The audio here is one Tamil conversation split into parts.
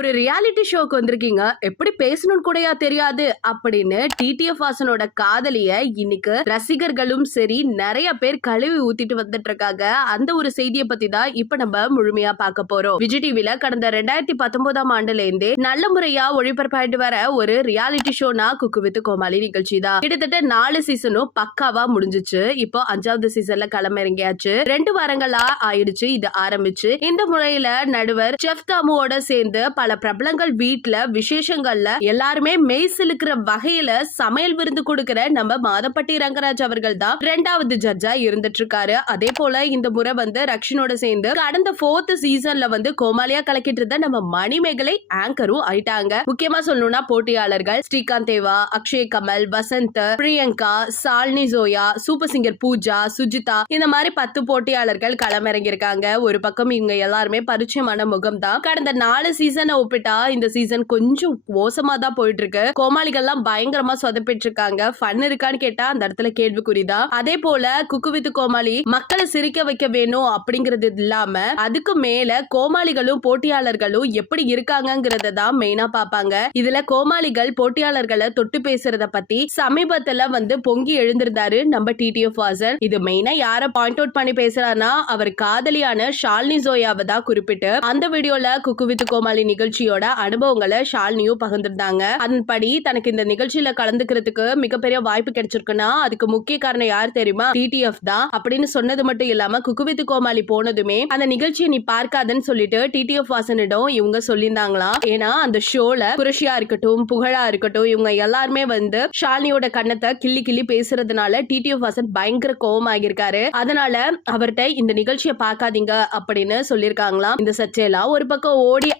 ஒரு ரியாலிட்டி ஷோக்கு வந்திருக்கீங்க. எப்படி பேசணும்னு கூடயா தெரியாது. அப்படின்னு டிடிஎஃப் வாசனோட காதலிய இன்னைக்கு ரசிகர்களும் சரி நிறைய பேர் கழுவி ஊத்திட்டு வந்துட்டு இருக்காங்க அந்த ஒரு செய்தியை பத்தி தான் இப்ப நம்ம முழுமையா பார்க்க போறோம். விஜய் டிவில கடந்த ரெண்டாயிரத்தி பத்தொன்பதாம் ஆண்டுல இருந்தே நல்ல முறையா ஒளிபரப்பாயிட்டு வர ஒரு ரியாலிட்டி ஷோனா குக்கு வித் கோமாளி நிகழ்ச்சி தான். கிட்டத்தட்ட நாலு சீசனும் பக்காவா முடிஞ்சுச்சு. இப்போ அஞ்சாவது சீசன்ல களமிறங்கியாச்சு. ரெண்டு வாரங்களா ஆயிடுச்சு இது ஆரம்பிச்சு. இந்த முறையில நடுவர் செஃப் தாமுவோட சேர்ந்து பல பிரபலங்கள் வீட்டுல விசேஷங்கள்ல எல்லாருமே மெய் சிலுக்கிற வகையில சமையல் விருந்து கொடுக்கிற நம்ம மாதப்பட்டி ரங்கராஜ் அவர்கள் தான் ரெண்டாவது ஜட்ஜா இருந்துட்டு இருக்காரு அதே போல இந்த முறை வந்து ரக்ஷனோட சேர்ந்து கடந்த ஃபோர்த் சீசன்ல வந்து கோமாளியா கலக்கிட்டு இருந்த நம்ம மணிமேகலை ஆங்கரும் ஆயிட்டாங்க. முக்கியமா சொல்லணும்னா போட்டியாளர்கள் ஸ்ரீகாந்த் தேவா அக்ஷய் கமல் வசந்த் பிரியங்கா சால்னி ஜோயா சூப்பர் சிங்கர் பூஜா சுஜிதா இந்த மாதிரி பத்து போட்டியாளர்கள் களமிறங்கியிருக்காங்க. ஒரு பக்கம் இவங்க எல்லாருமே பரிச்சயமான முகம் தான் கடந்த நாலு சீசனை ஒப்பிட்டா இந்த சீசன் கொஞ்சம் மோசமா தான் போயிட்டு இருக்கு கோமாளிகள்லாம் பயங்கரமா சொதப்பிட்டு இருக்காங்க ஃபன் இருக்கான்னு கேட்டா அந்த இடத்துல கேள்விக்குறிதான். அதே போல குக்கு வித் கோமாளி மக்களை சிரிக்க வைக்க வேணும் அப்படிங்கறது இல்லாம அதுக்கு மேல கோமாளிகளும் போட்டியாளர்களும் எப்படி இருக்காங்கிறத தான் மெயினா பாப்பாங்க இதுல கோமாளிகள் போட்டியாளர்களை தொட்டு பேசுறத பத்தி சமீபத்துல வந்து பொங்கி எழுந்திருந்தாரு நம்ம டிடிஎஃப் வாசன் இது மெயினா யார பாயிண்ட் அவுட் பண்ணி பேசுறாருன்னா அவர் காதலியான ஷால்னி ஜோயாவை தான் குறிப்பிட்டு. அந்த வீடியோல குக்கு வித் கோமாளி நிகழ்ச்சி நிகழ்ச்சியோட அனுபவங்களை ஷாலினியும் பகிர்ந்திருந்தாங்க. அதன்படி தனக்கு இந்த நிகழ்ச்சியில கலந்துக்கிறதுக்கு மிகப்பெரிய வாய்ப்பு கிடைச்சிருக்குன்னா அதுக்கு முக்கிய காரணம் யார் தெரியுமா? டிடிஎஃப் தான். அப்படின்னு சொன்னது மட்டும் இல்லாம குக்குவித்து கோமாளி போனதுமே அந்த நிகழ்ச்சியை நீ பார்க்காதன்னு சொல்லிட்டு டிடிஎஃப் வாசனிடம் இவங்க சொல்லியிருந்தாங்களாம். ஏன்னா அந்த ஷோல குரஷியா இருக்கட்டும் புகழா இருக்கட்டும் இவங்க எல்லாருமே வந்து ஷாலினியோட கண்ணத்தை கிள்ளி கிள்ளி பேசுறதுனால டிடிஎஃப் வாசன் பயங்கர கோவமாகியிருக்காரு. அதனால அவர்கிட்ட இந்த நிகழ்ச்சியை பார்க்காதீங்க அப்படின்னு சொல்லியிருக்காங்களாம். இந்த சர்ச்சையெல்லாம் ஒரு பக்கம் ஓடி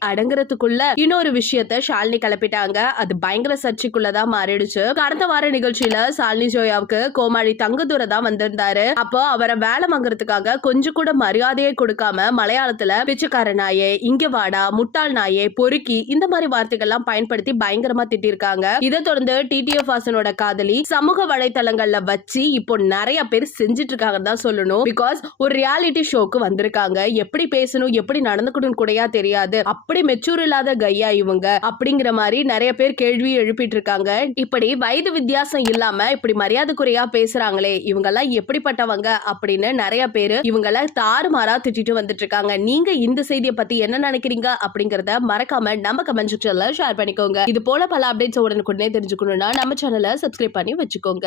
மாசத்துக்குள்ள இன்னொரு விஷயத்த ஷாலினி கிளப்பிட்டாங்க. அது பயங்கர சர்ச்சைக்குள்ளதான் மாறிடுச்சு. கடந்த வார நிகழ்ச்சியில ஷாலினி ஜோயாவுக்கு கோமாளி தங்கதுரை தான் வந்திருந்தாரு. அப்போ அவரை வேலை வாங்குறதுக்காக கொஞ்சம் கூட மரியாதையே கொடுக்காம மலையாளத்துல பிச்சைக்கார நாயே இங்க வாடா முட்டாள் நாயே பொறுக்கி இந்த மாதிரி வார்த்தைகள்லாம் பயன்படுத்தி பயங்கரமா திட்டிருக்காங்க. இதை தொடர்ந்து டிடிஎஃப் வாசனோட காதலி சமூக வலைத்தளங்கள்ல வச்சு இப்போ நிறைய பேர் செஞ்சுட்டு இருக்காங்கன்னு தான் சொல்லணும். பிகாஸ் ஒரு ரியாலிட்டி ஷோக்கு வந்திருக்காங்க. எப்படி பேசணும் எப்படி நடந்துக்கணும் கூடயா தெரியாது. அப்படி மெச்சூர் இல்லாத கையா இவங்க அப்படிங்கிற மாதிரி நிறைய பேர் கேள்வி எழுப்பிட்டு இருக்காங்க இப்படி வயது வித்தியாசம் இல்லாம இப்படி மரியாதை குறையா பேசுறாங்களே இவங்க எல்லாம் எப்படிப்பட்டவங்க அப்படின்னு நிறைய பேர் இவங்கள தாறுமாறா திட்டிட்டு வந்துட்டு இருக்காங்க நீங்க இந்த செய்தியை பத்தி என்ன நினைக்கிறீங்க அப்படிங்கறத மறக்காம நம்ம கமெண்ட் செக்ஷன்ல ஷேர் பண்ணிக்கோங்க. இது போல பல அப்டேட்ஸ் உடனுக்குடனே தெரிஞ்சுக்கணும்னா நம்ம சேனலை சப்ஸ்கிரைப் பண்ணி வச்சுக்கோங்க.